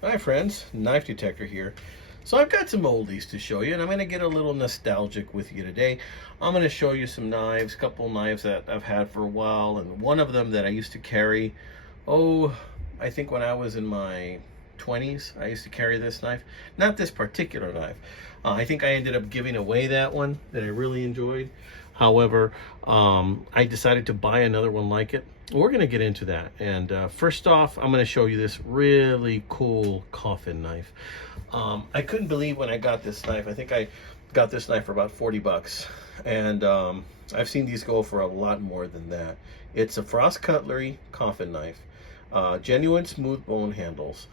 Hi friends, Knife Detector here. So I've got some oldies to show you, and I'm going to get a little nostalgic with you today. I'm going to show you some knives, couple knives that I've had for a while, and one of them that I used to carry, I think when I was in my 20s, I used to carry this knife. Not this particular knife. I think I ended up giving away that one that I really enjoyed. However, I decided to buy another one like it. We're going to get into that. And first off, I'm going to show you this really cool Coffin knife. I couldn't believe when I got this knife. I think I got this knife for about 40 bucks. And I've seen these go for a lot more than that. It's a Frost Cutlery Coffin knife. Genuine smooth bone handles.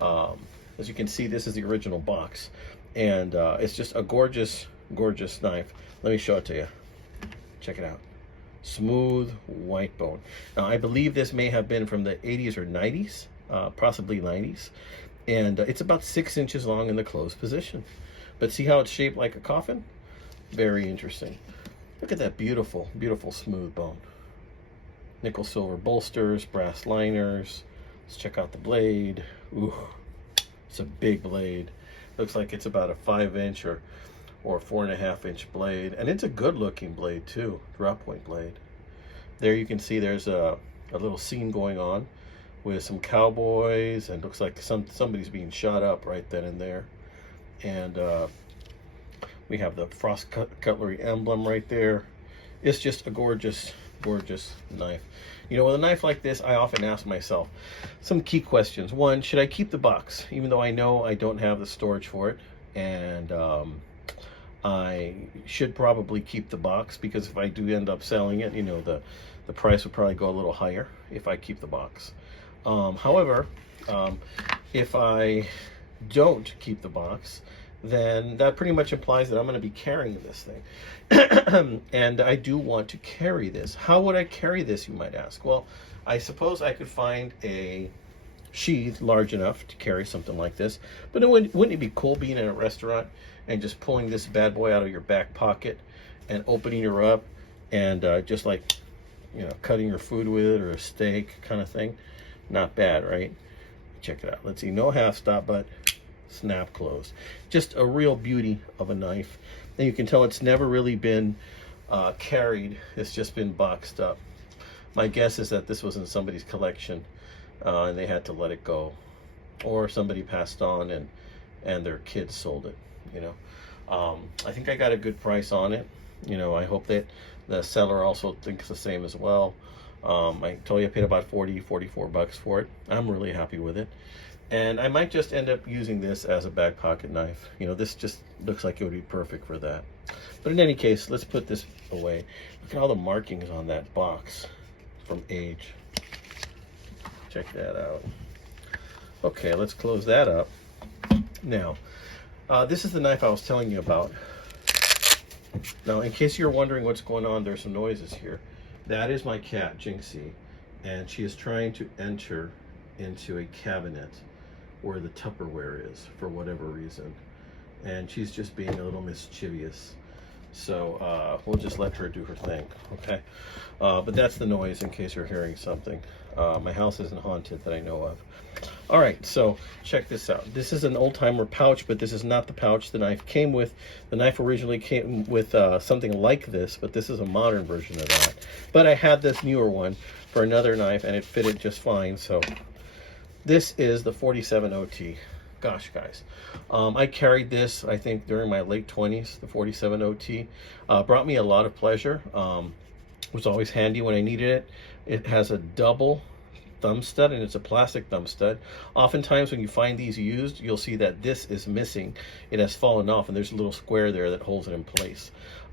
As you can see, this is the original box. And it's just a gorgeous, gorgeous knife. Let me show it to you. Check it out. Smooth white bone. Now I believe this may have been from the 80s or 90s, possibly 90s, and it's about 6 inches long in the closed position. But see how it's shaped like a coffin? Very interesting. Look at that beautiful, beautiful smooth bone. Nickel silver bolsters, brass liners. Let's check out the blade. Ooh, it's a big blade. Looks like it's about a 5-inch or 4.5-inch blade, and it's a good looking blade too, drop point blade. There you can see there's a little scene going on with some cowboys, and looks like somebody's being shot up right then and there. And we have the Frost Cutlery emblem right there. It's just a gorgeous, gorgeous knife. You know, with a knife like this, I often ask myself some key questions. One, should I keep the box, even though I know I don't have the storage for it? And I should probably keep the box, because if I do end up selling it, you know, the price would probably go a little higher if I keep the box. However, if I don't keep the box, then that pretty much implies that I'm going to be carrying this thing. And I do want to carry this. How would I carry this, you might ask? Well, I suppose I could find a sheath large enough to carry something like this. But wouldn't it be cool being in a restaurant and just pulling this bad boy out of your back pocket and opening her up and just like, you know, cutting your food with it, or a steak kind of thing? Not bad, right? Check it out. Let's see. No half stop, but snap closed. Just a real beauty of a knife. And you can tell it's never really been carried. It's just been boxed up. My guess is that this was in somebody's collection, and they had to let it go, or somebody passed on and their kids sold it. You know, I think I got a good price on it. You know, I hope that the seller also thinks the same as well. I told you I paid about 44 bucks for it. I'm really happy with it. And I might just end up using this as a back pocket knife. You know, this just looks like it would be perfect for that. But in any case, let's put this away. Look at all the markings on that box from age. Check that out. Okay, let's close that up. Now, this is the knife I was telling you about. Now, in case you're wondering what's going on, there's some noises here. That is my cat, Jinxie, and she is trying to enter into a cabinet where the Tupperware is for whatever reason. And she's just being a little mischievous. So we'll just let her do her thing, okay? But that's the noise in case you're hearing something. My house isn't haunted that I know of. All right, so check this out. This is an old-timer pouch, but this is not the pouch the knife came with. The knife originally came with something like this, but this is a modern version of that. But I had this newer one for another knife, and it fitted just fine. So this is the 47 OT. Gosh, guys, I carried this, I think, during my late 20s, the 47 OT. Brought me a lot of pleasure. Was always handy when I needed it. It has a double thumb stud, and it's a plastic thumb stud. Oftentimes when you find these used, you'll see that this is missing. It has fallen off, and there's a little square there that holds it in place.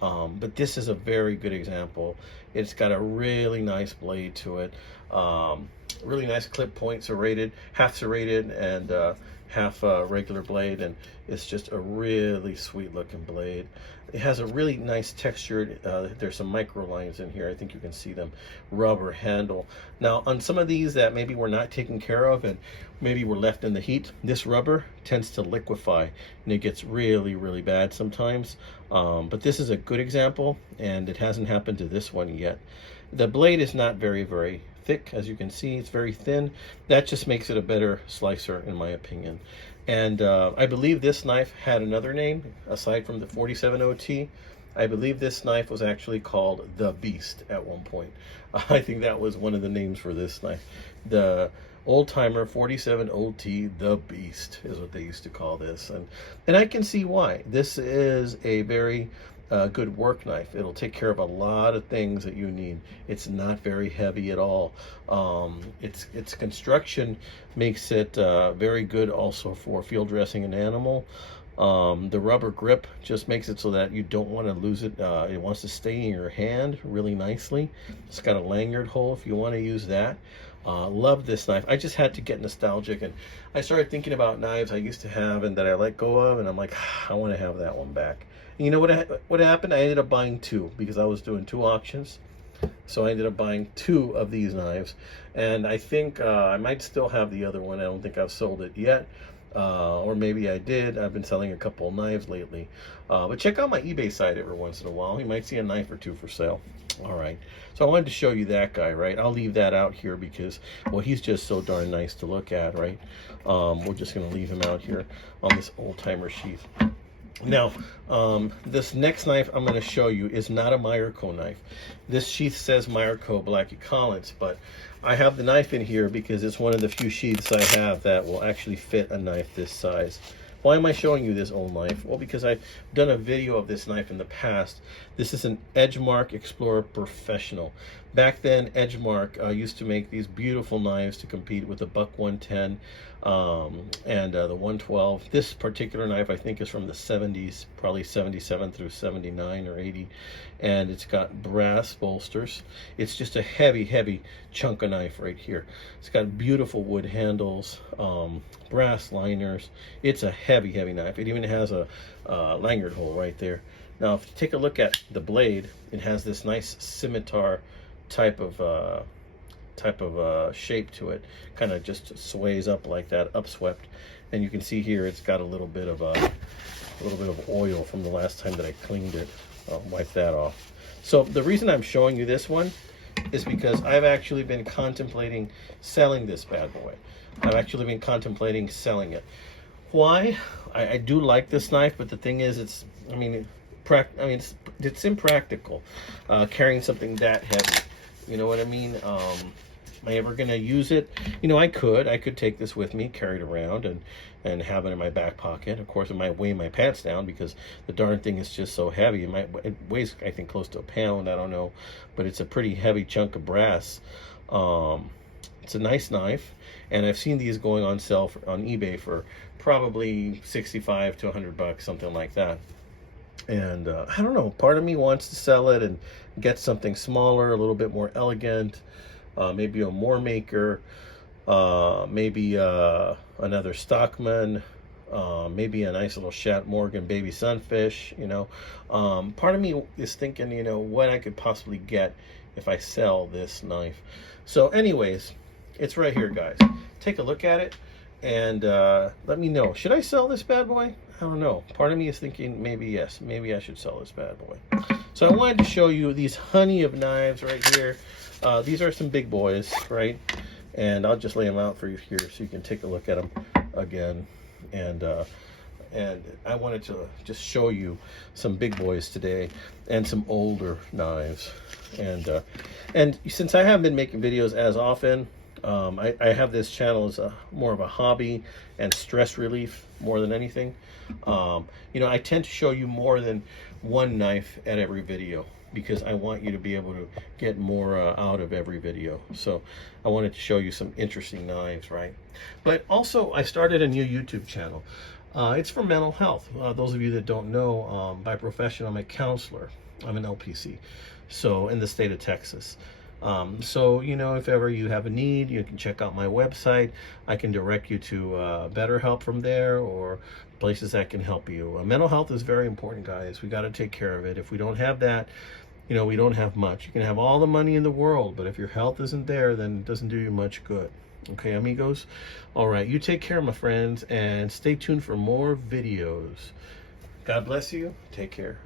But this is a very good example. It's got a really nice blade to it. Really nice clip point, serrated, half serrated and half regular blade, and it's just a really sweet looking blade. It has a really nice textured, there's some micro lines in here, I think you can see them, rubber handle. Now on some of these that maybe were not taken care of and maybe were left in the heat, this rubber tends to liquefy and it gets really, really bad sometimes. But this is a good example, and it hasn't happened to this one yet. The blade is not very thick, as you can see. It's very thin. That just makes it a better slicer, in my opinion. And I believe this knife had another name aside from the 47 OT. I believe this knife was actually called the Beast at one point. I think that was one of the names for this knife. The Old Timer 47 OT, the Beast, is what they used to call this. And I can see why. This is a very good work knife. It'll take care of a lot of things that you need. It's not very heavy at all. Its construction makes it very good also for field dressing an animal. The rubber grip just makes it so that you don't want to lose it. It wants to stay in your hand really nicely. It's got a lanyard hole if you want to use that. Love this knife. I just had to get nostalgic, and I started thinking about knives I used to have and that I let go of, and I'm like, I want to have that one back. And you know what happened? I ended up buying two because I was doing two auctions. So I ended up buying two of these knives, and I think I might still have the other one. I don't think I've sold it yet, or maybe I did. I've been selling a couple of knives lately, but check out my eBay site every once in a while. You might see a knife or two for sale. All right, so I wanted to show you that guy, right? I'll leave that out here because, well, he's just so darn nice to look at, right? We're just gonna leave him out here on this old timer sheath. Now, this next knife I'm going to show you is not a Meyerco knife. This sheath says Meyerco Blackie Collins, but I have the knife in here because it's one of the few sheaths I have that will actually fit a knife this size. Why am I showing you this old knife? Well, because I've done a video of this knife in the past. This is an Edgemark Explorer Professional. Back then, Edgemark used to make these beautiful knives to compete with the Buck 110 and the 112. This particular knife, I think, is from the 70s, probably 77 through 79 or 80. And it's got brass bolsters. It's just a heavy chunk of knife right here. It's got beautiful wood handles, brass liners. It's a heavy knife. It even has a lanyard hole right there. Now, if you take a look at the blade, it has this nice scimitar type of shape to it. Kind of just sways up like that, upswept. And you can see here it's got a little bit of oil from the last time that I cleaned it. I'll wipe that off. So the reason I'm showing you this one is because I've actually been contemplating selling this bad boy. I've actually been contemplating selling it. Why? I do like this knife, but the thing is, it's impractical carrying something that heavy. You know what I mean? Am I ever gonna use it? You know, I could take this with me, carry it around, and have it in my back pocket. Of course, it might weigh my pants down because the darn thing is just so heavy. It weighs, I think, close to a pound. I don't know, but it's a pretty heavy chunk of brass. It's a nice knife, and I've seen these going on sale on eBay for probably 65 to 100 bucks, something like that. And I don't know, part of me wants to sell it and get something smaller, a little bit more elegant, maybe a Moore Maker, maybe another Stockman, maybe a nice little Shat Morgan baby sunfish, you know. Part of me is thinking, you know, what I could possibly get if I sell this knife. So anyways, it's right here, guys. Take a look at it and let me know. Should I sell this bad boy? I don't know. Part of me is thinking maybe yes. Maybe I should sell this bad boy. So I wanted to show you these honey of knives right here. These are some big boys, right? And I'll just lay them out for you here so you can take a look at them again. And I wanted to just show you some big boys today and some older knives. And since I haven't been making videos as often, I have this channel as more of a hobby and stress relief more than anything. You know, I tend to show you more than one knife at every video because I want you to be able to get more out of every video. So I wanted to show you some interesting knives, right? But also, I started a new YouTube channel. It's for mental health. Those of you that don't know, by profession, I'm a counselor. I'm an LPC, so in the state of Texas. So, you know, if ever you have a need, you can check out my website. I can direct you to better help from there or places that can help you. Mental health is very important, guys. We got to take care of it. If we don't have that, you know, we don't have much. You can have all the money in the world, but if your health isn't there, then it doesn't do you much good. Okay, amigos? All right, you take care, my friends, and stay tuned for more videos. God bless you. Take care.